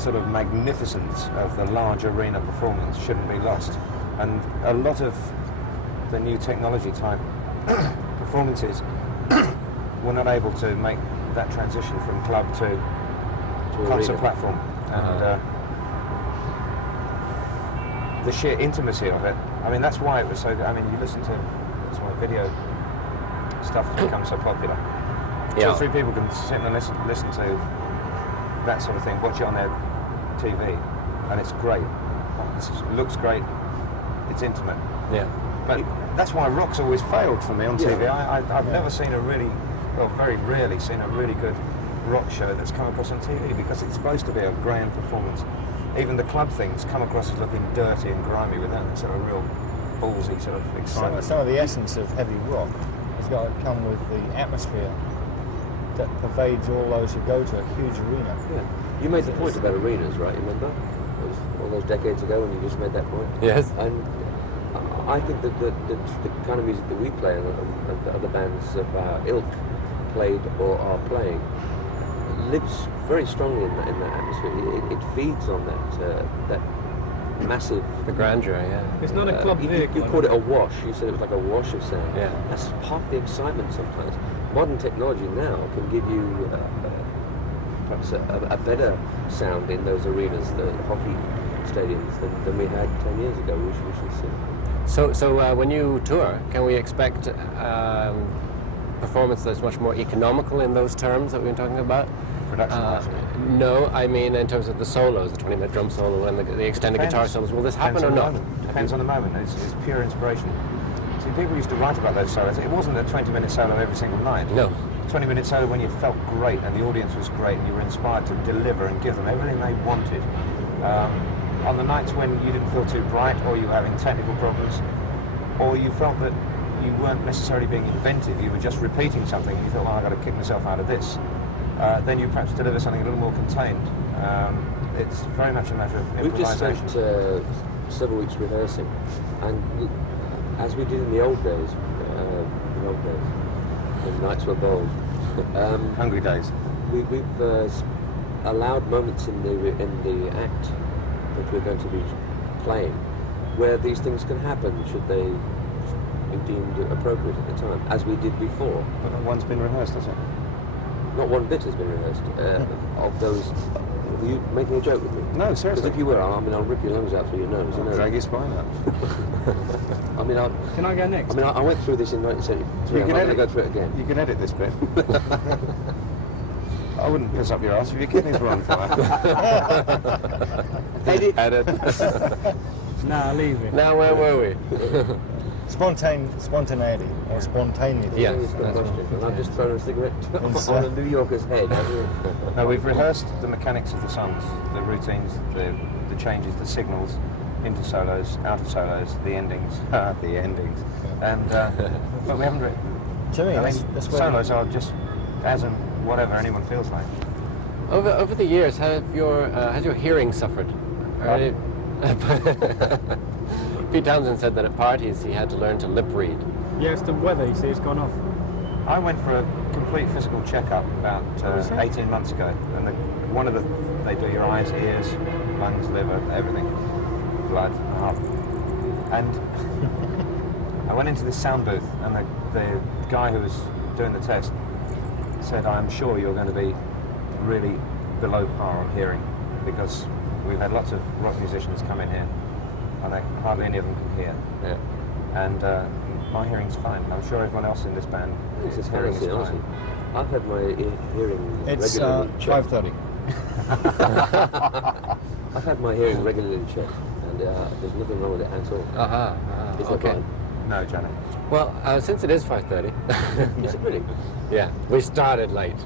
sort of magnificence of the large arena performance shouldn't be lost. And a lot of the new technology type performances were not able to make that transition from club to concert platform. And the sheer intimacy of it, I mean, that's why it was so, I mean, you listen to, that's why video stuff has become so popular. Two or three people can sit and listen to that sort of thing, watch it on their TV, and it's great. It looks great, it's intimate. Yeah. But that's why rock's always failed for me on TV. I've never seen a really, well, very rarely seen a really good rock show that's come across on TV, because it's supposed to be a grand performance. Even the club things come across as looking dirty and grimy without that sort of real ballsy sort of excitement. Some of the essence of heavy rock has got to come with the atmosphere that pervades all those who go to a huge arena. Yeah. You made the point about arenas, right? You remember? It was all those decades ago when you just made that point. Yes. And I think that the kind of music that we play and the other bands of our ilk played or are playing lives very strongly in that atmosphere. It feeds on that massive... The grandeur, yeah. It's not a club vehicle. You called it a wash. You said it was like a wash of sound. Yeah. That's half the excitement sometimes. Modern technology now can give you perhaps a better sound in those arenas, the hockey stadiums, than we had 10 years ago, which we should see. So when you tour, can we expect performance that's much more economical in those terms that we've been talking about? Production. No, I mean in terms of the solos, the 20-minute drum solo and the extended guitar solos. Will this happen or not? Depends on the moment. It's pure inspiration. See, people used to write about those solos. It wasn't a 20-minute solo every single night. No. 20-minute solo when you felt great and the audience was great and you were inspired to deliver and give them everything they wanted. On the nights when you didn't feel too bright, or you were having technical problems, or you felt that you weren't necessarily being inventive, you were just repeating something and you thought, well, I've got to kick myself out of this, then you perhaps deliver something a little more contained. It's very much a matter of improvisation. We've just spent several weeks rehearsing, and as we did in the old days, when nights were bold, hungry days. We've allowed moments in the act that we're going to be playing where these things can happen should they be deemed appropriate at the time, as we did before. But not one's been rehearsed, has it? Not one bit has been rehearsed. Of those, were you making a joke with me? No, seriously. Because if you were, I mean, I'll rip your lungs out through your nose. I'll drag your spine up. I mean, Can I go next? I mean, I went through this in 1973. I'm not going to go through it again. You can edit this bit. I wouldn't piss up your ass if your kidneys were on fire. Edit. Nah, leave it. Now, where were we? Spontaneity or spontaneity. Yes. That's the question. And I've just thrown a cigarette on a New Yorker's head. No, we've rehearsed the mechanics of the songs, the routines, the changes, the signals, into solos, out of solos, the endings, and but we haven't written. To me, that's where solos are just as and whatever anyone feels like. Over the years, has your hearing suffered? Pete Townsend said that at parties he had to learn to lip read. Yeah, it's the weather, you see, it's gone off. I went for a complete physical checkup about 18 months ago, and they do your eyes, ears, lungs, liver, everything, blood, heart, and I went into this sound booth, and the guy who was doing the test said, "I'm sure you're going to be really below par on hearing, because we've had lots of rock musicians come in here, and hardly any of them can hear. Yeah. And my hearing's fine. I'm sure everyone else in this band is hearing is fine." I've had my hearing it's regularly checked. 5:30. I've had my hearing regularly checked, and there's nothing wrong with it at all. Is that Okay. fine? No, Johnny. Well, since it is 5:30. Is it really? Yeah, we started late.